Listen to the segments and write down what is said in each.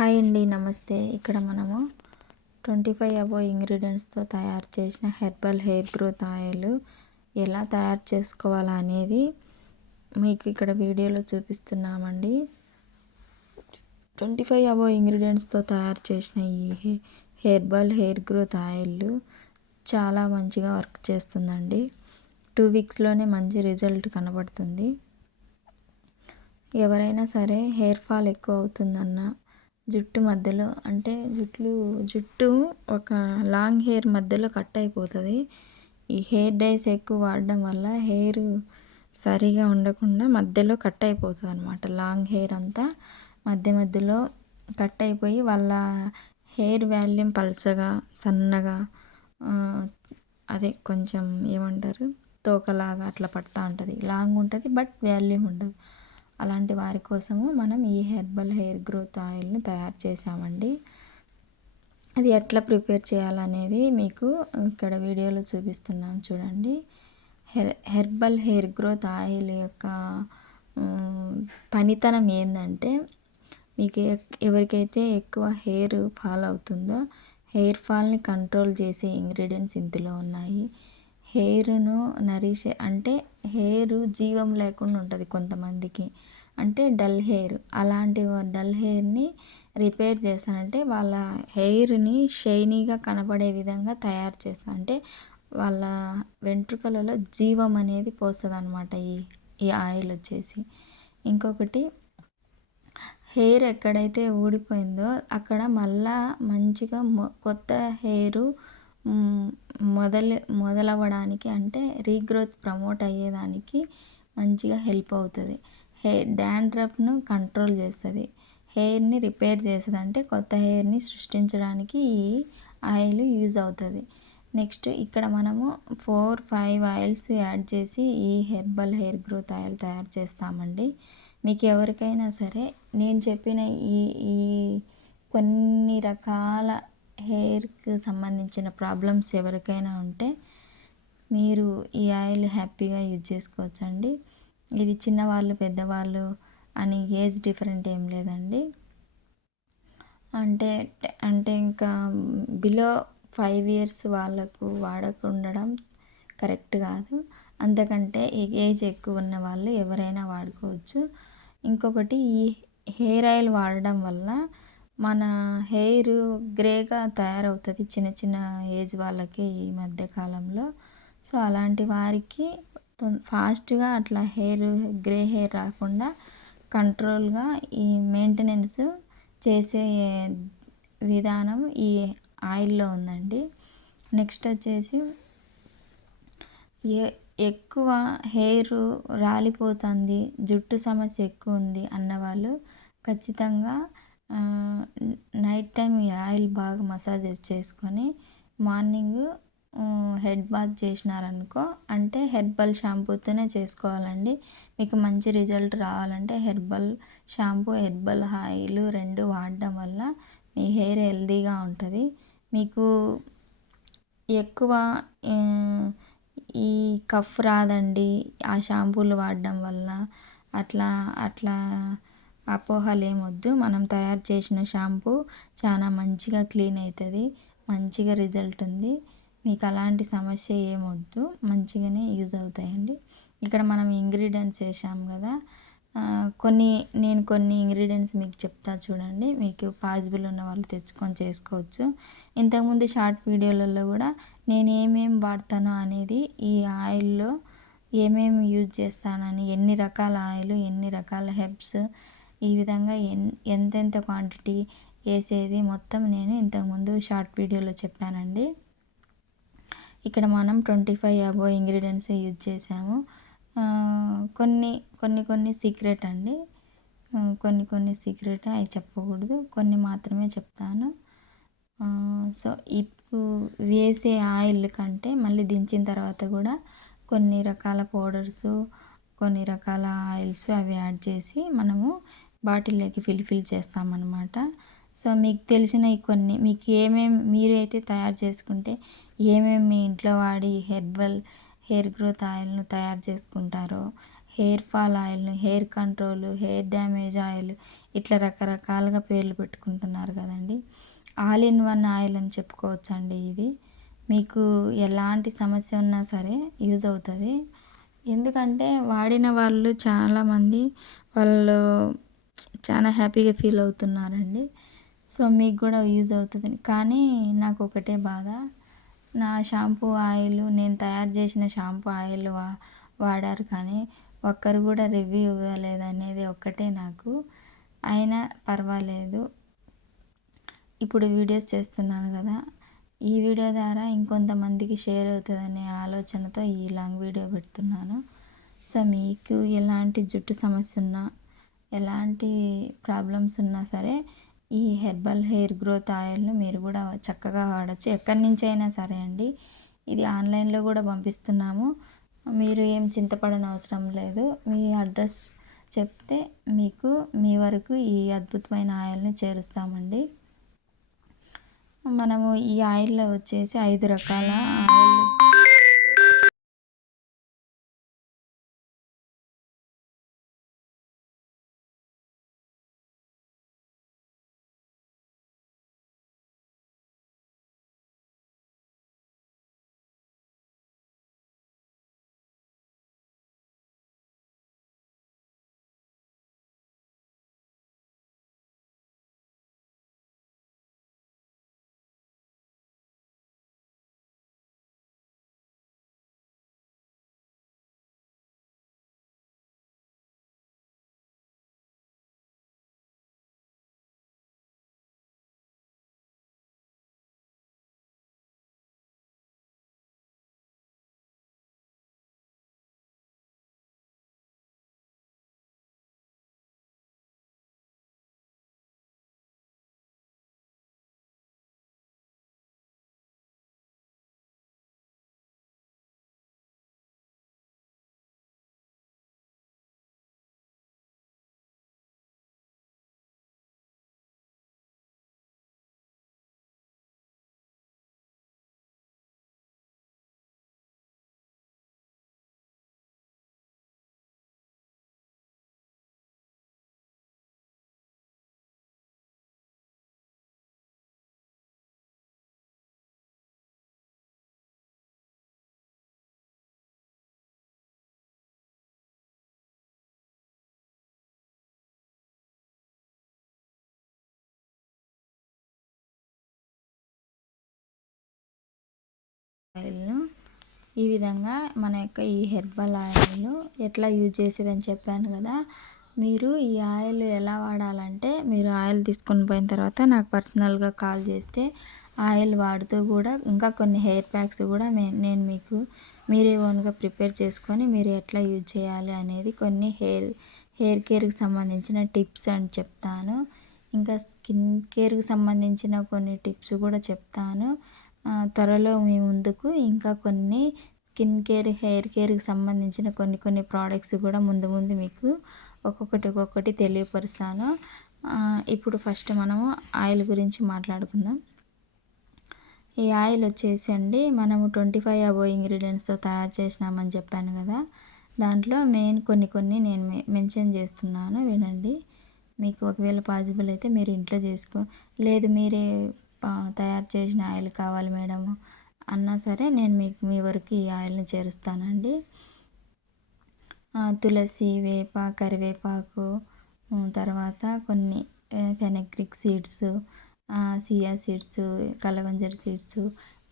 Hi అండి, నమస్తే. ఇక్కడ మనము 25 అబోవ్ ఇంగ్రీడియంట్స్తో తయారు చేసిన హెర్బల్ హెయిర్ గ్రోత్ ఆయిల్ ఎలా తయారు చేసుకోవాలా అనేది మీకు ఇక్కడ వీడియోలో చూపిస్తున్నామండి. 25 అబోవ్ ఇంగ్రీడియంట్స్తో తయారు చేసిన ఈ హెర్బల్ హెయిర్ గ్రోత్ ఆయిల్ చాలా మంచిగా వర్క్ చేస్తుందండి. 2 వీక్స్లోనే మంచి రిజల్ట్ కనబడుతుంది. ఎవరైనా సరే హెయిర్ ఫాల్ ఎక్కువ అవుతుందన్న, జుట్టు మధ్యలో అంటే జుట్టు ఒక లాంగ్ హెయిర్ మధ్యలో కట్ అయిపోతుంది. ఈ హెయిర్ డైస్ ఎక్కువ వాడడం వల్ల హెయిర్ సరిగా ఉండకుండా మధ్యలో కట్ అయిపోతుంది అనమాట. లాంగ్ హెయిర్ అంతా మధ్యలో కట్ అయిపోయి వాళ్ళ హెయిర్ వాల్యూమ్ పల్చగా, సన్నగా, అదే కొంచెం ఏమంటారు, తోకలాగా అట్లా పడుతూ ఉంటుంది. లాంగ్ ఉంటుంది బట్ వాల్యూమ్ ఉండదు. అలాంటి వారి కోసము మనం ఈ హెర్బల్ హెయిర్ గ్రోత్ ఆయిల్ని తయారు చేసామండి. అది ఎట్లా ప్రిపేర్ చేయాలనేది మీకు ఇక్కడ వీడియోలో చూపిస్తున్నాం చూడండి. హెర్బల్ హెయిర్ గ్రోత్ ఆయిల్ యొక్క పనితనం ఏంటంటే, మీకు ఎవరికైతే ఎక్కువ హెయిర్ ఫాల్ అవుతుందో హెయిర్ ఫాల్ని కంట్రోల్ చేసే ఇంగ్రీడియంట్స్ ఇందులో ఉన్నాయి. హెయిర్ను అంటే హెయిర్ జీవం లేకుండా ఉంటుంది కొంతమందికి, అంటే డల్ హెయిర్. అలాంటి డల్ హెయిర్ని రిపేర్ చేస్తానంటే వాళ్ళ హెయిర్ని షైనీగా కనబడే విధంగా తయారు చేస్తాను. అంటే వాళ్ళ వెంట్రుకలలో జీవం అనేది పోస్తుంది అనమాట ఈ ఆయిల్ వచ్చేసి. ఇంకొకటి, హెయిర్ ఎక్కడైతే ఊడిపోయిందో అక్కడ మళ్ళా మంచిగా కొత్త హెయిర్ మొదలవ్వడానికి, అంటే రీగ్రోత్ ప్రమోట్ అయ్యేదానికి మంచిగా హెల్ప్ అవుతుంది. డాండ్రఫ్ను కంట్రోల్ చేస్తుంది, హెయిర్ని రిపేర్ చేస్తుంది. అంటే కొత్త హెయిర్ని సృష్టించడానికి ఈ ఆయిల్ యూజ్ అవుతుంది. నెక్స్ట్ ఇక్కడ మనము 4-5 ఆయిల్స్ యాడ్ చేసి ఈ హెర్బల్ హెయిర్ గ్రోత్ ఆయిల్ తయారు చేస్తామండి. మీకు ఎవరికైనా సరే నేను చెప్పిన ఈ కొన్ని రకాల హెయిర్కి సంబంధించిన ప్రాబ్లమ్స్ ఎవరికైనా ఉంటే మీరు ఈ ఆయిల్ హ్యాపీగా యూజ్ చేసుకోవచ్చండి. ఇది చిన్నవాళ్ళు పెద్దవాళ్ళు అని ఏజ్ డిఫరెంట్ ఏం లేదండి. అంటే ఇంకా బిలో 5 ఇయర్స్ వాళ్ళకు వాడకుండడం కరెక్ట్ కాదు. అంతకంటే ఏజ్ ఎక్కువ ఉన్న వాళ్ళు ఎవరైనా వాడుకోవచ్చు. ఇంకొకటి, ఈ హెయిర్ ఆయిల్ వాడడం వల్ల మన హెయిర్ గ్రేగా తయారవుతుంది చిన్న ఏజ్ వాళ్ళకి ఈ మధ్యకాలంలో. సో అలాంటి వారికి ఫాస్ట్గా అట్లా గ్రే హెయిర్ రాకుండా కంట్రోల్గా ఈ మెయింటెనెన్స్ చేసే విధానం ఈ ఆయిల్లో ఉందండి. నెక్స్ట్ వచ్చేసి, ఎక్కువ హెయిర్ రాలిపోతుంది, జుట్టు సమస్య ఎక్కువ ఉంది అన్నవాళ్ళు ఖచ్చితంగా నైట్ టైం ఈ ఆయిల్ బాగా మసాజ్ చేసుకొని మార్నింగ్ హెడ్ బాత్ చేసినారనుకో, అంటే హెర్బల్ షాంపూతోనే చేసుకోవాలండి. మీకు మంచి రిజల్ట్ రావాలంటే హెర్బల్ షాంపూ, హెర్బల్ ఆయిల్ 2 వాడడం వల్ల మీ హెయిర్ హెల్తీగా ఉంటుంది. మీకు ఎక్కువ ఈ కఫ్ రాదండి ఆ షాంపూలు వాడడం వల్ల, అట్లా అపోహలు ఏమొద్దు. మనం తయారు చేసిన షాంపూ చాలా మంచిగా క్లీన్ అవుతుంది, మంచిగా రిజల్ట్ ఉంది. మీకు అలాంటి సమస్య ఏమొద్దు, మంచిగానే యూజ్ అవుతాయండి. ఇక్కడ మనం ఇంగ్రీడియంట్స్ వేసాం కదా, నేను కొన్ని ఇంగ్రీడియంట్స్ మీకు చెప్తా చూడండి. మీకు పాసిబుల్ ఉన్న వాళ్ళు తెచ్చుకొని చేసుకోవచ్చు. ఇంతకుముందు షార్ట్ వీడియోలలో కూడా నేను ఏమేమి వాడతానో అనేది, ఈ ఆయిల్లో ఏమేమి యూజ్ చేస్తానని, ఎన్ని రకాల ఆయిల్, ఎన్ని రకాల హెర్బ్స్, ఈ విధంగా ఎంతెంత క్వాంటిటీ వేసేది మొత్తం నేను ఇంతకుముందు షార్ట్ వీడియోలో చెప్పానండి. ఇక్కడ మనం 25 అబోవ్ ఇంగ్రీడియంట్స్ యూజ్ చేసాము. కొన్ని సీక్రెట్ అండి, కొన్ని సీక్రెట్ అవి చెప్పకూడదు, కొన్ని మాత్రమే చెప్తాను. సో ఇప్పుడు వేసే ఆయిల్ కంటే మళ్ళీ దించిన తర్వాత కూడా కొన్ని రకాల పౌడర్స్, కొన్ని రకాల ఆయిల్స్ అవి యాడ్ చేసి మనము బాటిల్లోకి ఫిల్ చేస్తామన్నమాట. సో మీకు తెలిసిన కొన్ని, మీకు మీరు అయితే తయారు చేసుకుంటే ఏమేమి మీ ఇంట్లో వాడి హెర్బల్ హెయిర్ గ్రోత్ ఆయిల్ను తయారు చేసుకుంటారో, హెయిర్ ఫాల్ ఆయిల్ను, hair control, hair damage oil, ఇట్లా రకరకాలుగా పేర్లు పెట్టుకుంటున్నారు కదండి. ఆల్ ఇన్ వన్ ఆయిల్ అని చెప్పుకోవచ్చండి ఇది. మీకు ఎలాంటి సమస్య ఉన్నా సరే యూజ్ అవుతుంది. ఎందుకంటే వాడిన వాళ్ళు చాలామంది వాళ్ళు చాలా హ్యాపీగా ఫీల్ అవుతున్నారండి. సో మీకు కూడా యూజ్ అవుతుందని. కానీ నాకు ఒకటే బాధ, నా షాంపూ ఆయిల్, నేను తయారు చేసిన షాంపూ ఆయిల్ వాడారు కానీ ఒక్కరు కూడా రివ్యూ ఇవ్వలేదనేది ఒక్కటే నాకు. అయినా పర్వాలేదు, ఇప్పుడు వీడియోస్ చేస్తున్నాను కదా, ఈ వీడియో ద్వారా ఇంకొంతమందికి షేర్ అవుతుందనే ఆలోచనతో ఈ లాంగ్ వీడియో పెడుతున్నాను. సో మీకు ఎలాంటి జుట్టు సమస్య ఉన్నా, ఎలాంటి ప్రాబ్లమ్స్ ఉన్నా సరే ఈ హెర్బల్ హెయిర్ గ్రోత్ ఆయిల్ను మీరు కూడా చక్కగా వాడచ్చు. ఎక్కడి నుంచి అయినా సరే అండి. ఇది ఆన్లైన్లో కూడా పంపిస్తున్నాము. మీరు ఏం చింతపడని అవసరం లేదు. మీ అడ్రస్ చెప్తే మీకు మీ వరకు ఈ అద్భుతమైన ఆయిల్ని చేరుస్తామండి. మనము ఈ ఆయిల్లో వచ్చేసి 5 రకాల ఆయిల్ ఆయిల్ను ఈ విధంగా మన యొక్క ఈ హెర్బల్ ఆయిల్ను ఎట్లా యూజ్ చేసేదని చెప్పాను కదా. మీరు ఈ ఆయిల్ ఎలా వాడాలంటే, మీరు ఆయిల్ తీసుకొని పోయిన తర్వాత నాకు పర్సనల్గా కాల్ చేస్తే ఆయిల్ వాడుతూ కూడా ఇంకా కొన్ని హెయిర్ ప్యాక్స్ కూడా నేను మీకు మీరే ఓన్గా ప్రిపేర్ చేసుకొని మీరు ఎట్లా యూజ్ చేయాలి అనేది కొన్ని హెయిర్ కేర్కి సంబంధించిన టిప్స్ అని చెప్తాను. ఇంకా స్కిన్ కేర్కి సంబంధించిన కొన్ని టిప్స్ కూడా చెప్తాను. త్వరలో మీ ముందుకు ఇంకా కొన్ని స్కిన్ కేర్, హెయిర్ కేర్కి సంబంధించిన కొన్ని ప్రోడక్ట్స్ కూడా ముందు ముందు మీకు ఒక్కొక్కటి తెలియపరుస్తాను. ఇప్పుడు ఫస్ట్ మనము ఆయిల్ గురించి మాట్లాడుకుందాం. ఈ ఆయిల్ వచ్చేసి అండి, మనము 25 అబోవ్ ఇంగ్రీడియంట్స్తో తయారు చేసినామని చెప్పాను కదా. దాంట్లో మెయిన్ కొన్ని నేను మెన్షన్ చేస్తున్నాను, వినండి. మీకు ఒకవేళ పాసిబుల్ అయితే మీరు ఇంట్లో లేదు మీరే తయారు చేసిన ఆయిల్ కావాలి మేడం అన్నా సరే నేను మీ వరకు ఈ ఆయిల్ని చేరుస్తానండి. తులసి, వేప, కరివేపాకు, తర్వాత కొన్ని ఫెనగ్రిక్ సీడ్స్, సియా సీడ్స్, కలవంజర్ సీడ్స్,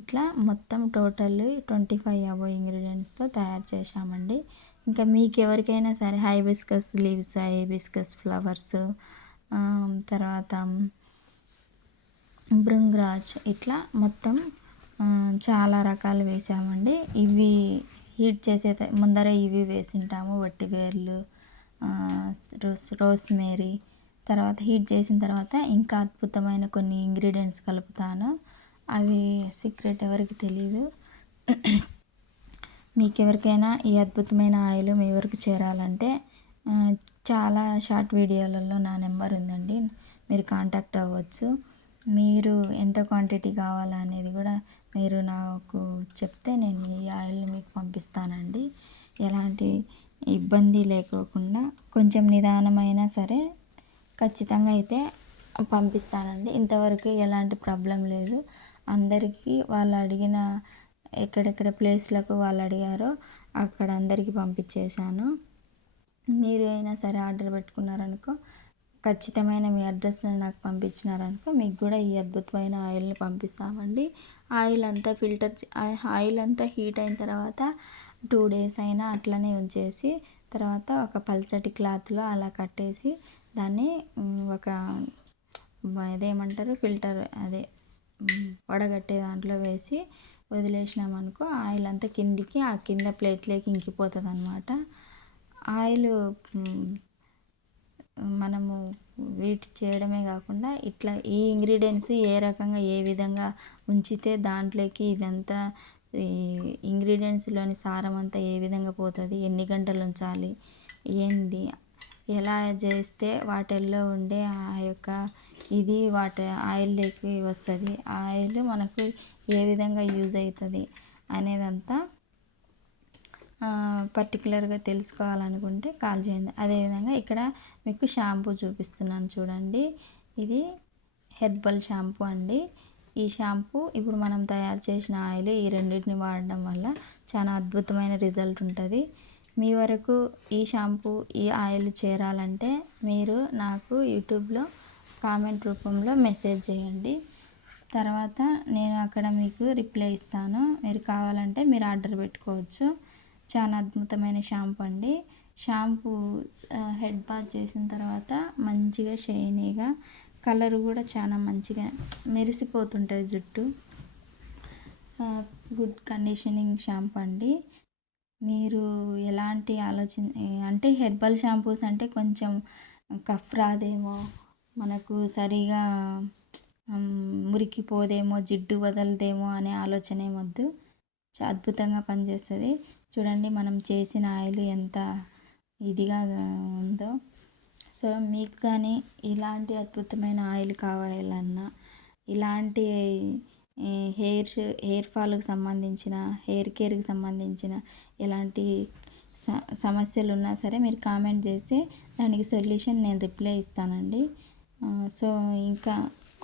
ఇట్లా మొత్తం టోటల్ 25 అబోవ్ ఇంగ్రీడియంట్స్తో తయారు చేశామండి. ఇంకా మీకు ఎవరికైనా సరే హైబిస్కస్ లీవ్స్, హైబిస్కస్ ఫ్లవర్స్, తర్వాత భృంగరాజ్, ఇట్లా మొత్తం చాలా రకాలు వేసామండి. ఇవి హీట్ చేసే ముందర ఇవి వేసింటాము, వట్టి వేర్లు, రోస్మేరీ. తర్వాత హీట్ చేసిన తర్వాత ఇంకా అద్భుతమైన కొన్ని ఇంగ్రీడియంట్స్ కలుపుతాను. అవి సీక్రెట్ ఎవరికి తెలీదు. మీకు ఎవరికైనా ఈ అద్భుతమైన ఆయిల్ మీ వరకు చేరాలంటే చాలా షార్ట్ వీడియోలలో నా నెంబర్ ఉందండి, మీరు కాంటాక్ట్ అవ్వచ్చు. మీరు ఎంత క్వాంటిటీ కావాలా అనేది కూడా మీరు నాకు చెప్తే నేను ఈ ఆయిల్ని మీకు పంపిస్తానండి. ఎలాంటి ఇబ్బంది లేకోకుండా కొంచెం నిదానమైనా సరే ఖచ్చితంగా అయితే పంపిస్తానండి. ఇంతవరకు ఎలాంటి ప్రాబ్లం లేదు. అందరికీ వాళ్ళు అడిగిన ఎక్కడెక్కడ ప్లేస్‌లకు వాళ్ళు అడిగారో అక్కడ అందరికీ పంపించేశాను. మీరు అయినా సరే ఆర్డర్ పెట్టుకున్నారనుకో, ఖచ్చితమైన మీ అడ్రస్‌ని నాకు పంపించినారనుకో, మీకు కూడా ఈ అద్భుతమైన ఆయిల్‌ని పంపిస్తామండి. ఆయిల్ అంతా హీట్ అయిన తర్వాత 2 డేస్ అయినా అట్లనే ఉంచేసి, తర్వాత ఒక పల్చటి క్లాత్‌లో అలా కట్టేసి దాన్ని ఒక ఇదేమంటారు ఫిల్టర్ అదే వడగట్టే దాంట్లో వేసి వదిలేసినామనుకో ఆయిల్ అంతా కిందికి ఆ కింద ప్లేట్లోకి ఇంకిపోతుందన్నమాట. ఆయిల్ మనము వీటి చేయడమే కాకుండా ఇట్లా ఈ ఇంగ్రీడియంట్స్ ఏ రకంగా ఏ విధంగా ఉంచితే దాంట్లోకి ఇదంతా ఈ ఇంగ్రీడియంట్స్లోని సారం అంతా ఏ విధంగా పోతుంది, ఎన్ని గంటలు ఉంచాలి, ఏంది, ఎలా చేస్తే వాటిల్లో ఉండే ఆ యొక్క ఇది వాటి ఆయిల్లోకి వస్తుంది, ఆ ఆయిల్ మనకు ఏ విధంగా యూజ్ అవుతుంది అనేదంతా పర్టికులర్గా తెలుసుకోవాలనుకుంటే కాల్ చేయండి. అదేవిధంగా ఇక్కడ మీకు షాంపూ చూపిస్తున్నాను చూడండి. ఇది హెర్బల్ షాంపూ అండి. ఈ షాంపూ ఇప్పుడు మనం తయారు చేసిన ఆయిల్ ఈ రెండింటిని వాడడం వల్ల చాలా అద్భుతమైన రిజల్ట్ ఉంటుంది. మీ వరకు ఈ షాంపూ ఈ ఆయిల్ చేరాలంటే మీరు నాకు యూట్యూబ్లో కామెంట్ రూపంలో మెసేజ్ చేయండి. తర్వాత నేను అక్కడ మీకు రిప్లై ఇస్తాను. మీరు కావాలంటే మీరు ఆర్డర్ పెట్టుకోవచ్చు. చాలా అద్భుతమైన షాంపూ అండి. షాంపూ హెడ్ బాత్ చేసిన తర్వాత మంచిగా షైనీగా కలర్ కూడా చాలా మంచిగా మెరిసిపోతుంటుంది జుట్టు. గుడ్ కండిషనింగ్ షాంపూ అండి. మీరు ఎలాంటి ఆలోచన అంటే హెర్బల్ షాంపూస్ అంటే కొంచెం కఫ్ రాదేమో, మనకు సరిగా మురికిపోదేమో, జిడ్డు వదలదేమో అనే ఆలోచన ఏమొద్దు. అద్భుతంగా పనిచేస్తుంది. చూడండి మనం చేసిన ఆయిల్ ఎంత ఇదిగా ఉందో. సో మీకు కానీ ఇలాంటి అద్భుతమైన ఆయిల్ కావాలన్నా, ఇలాంటి హెయిర్ ఫాల్కి సంబంధించిన, హెయిర్ కేర్కి సంబంధించిన ఎలాంటి సమస్యలు ఉన్నా సరే మీరు కామెంట్ చేస్తే దానికి సొల్యూషన్ నేను రిప్లై ఇస్తానండి. సో ఇంకా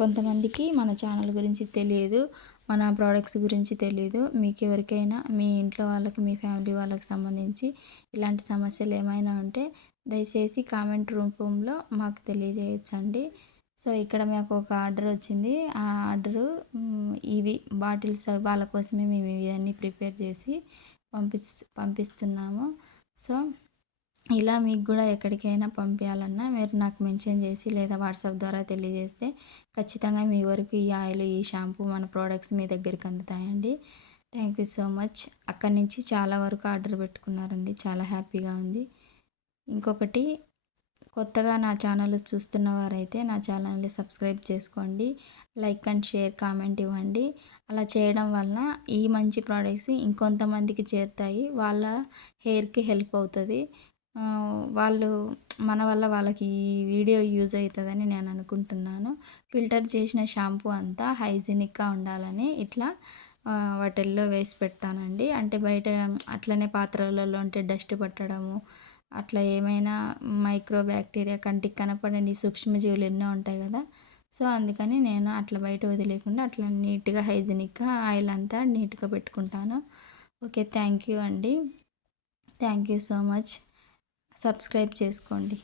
కొంతమందికి మన ఛానల్ గురించి తెలియదు, మన ప్రోడక్ట్స్ గురించి తెలియదు. మీకు ఎవరికైనా మీ ఇంట్లో వాళ్ళకి, మీ ఫ్యామిలీ వాళ్ళకి సంబంధించి ఇలాంటి సమస్యలు ఏమైనా ఉంటే దయచేసి కామెంట్ రూపంలో మాకు తెలియజేయచ్చండి. సో ఇక్కడ మాకు ఒక ఆర్డర్ వచ్చింది. ఆ ఆర్డరు ఇవి బాటిల్స్ వాళ్ళ కోసమే మేము ఇవన్నీ ప్రిపేర్ చేసి పంపిస్తున్నాము. సో ఇలా మీకు కూడా ఎక్కడికైనా పంపించాలన్నా మీరు నాకు మెన్షన్ చేసి లేదా వాట్సాప్ ద్వారా తెలియజేస్తే ఖచ్చితంగా మీ వరకు ఈ ఆయిల్, ఈ షాంపూ, మన ప్రోడక్ట్స్ మీ దగ్గరికి అందుతాయండి. Thank you so much. అక్కడి నుంచి చాలా వరకు ఆర్డర్ పెట్టుకున్నారండి. చాలా హ్యాపీగా ఉంది. ఇంకొకటి, కొత్తగా నా ఛానల్ చూస్తున్న వారైతే నా ఛానల్ని సబ్స్క్రైబ్ చేసుకోండి. లైక్ అండ్ షేర్, కామెంట్ ఇవ్వండి. అలా చేయడం వలన ఈ మంచి ప్రోడక్ట్స్ ఇంకొంతమందికి చేరుతాయి. వాళ్ళ హెయిర్కి హెల్ప్ అవుతుంది. మన వల్ల వాళ్ళకి ఈ వీడియో యూజ్ అవుతుందని నేను అనుకుంటున్నాను. ఫిల్టర్ చేసిన షాంపూ అంతా హైజీనిక్గా ఉండాలని ఇట్లా వాటిల్లో వేసి పెడతానండి. అంటే బయట అట్లనే పాత్రలలో ఉంటే డస్ట్ పట్టడము, అట్లా ఏమైనా మైక్రో బ్యాక్టీరియా, కంటికి కనపడని సూక్ష్మజీవులు ఎన్నో ఉంటాయి కదా. సో అందుకని నేను అట్లా బయట వదిలేకుండా అట్లా నీట్గా హైజీనిక్గా ఆయిల్ అంతా నీట్గా పెట్టుకుంటాను. ఓకే, థ్యాంక్ యూ అండి. Thank you so much. Subscribe చేసుకోండి.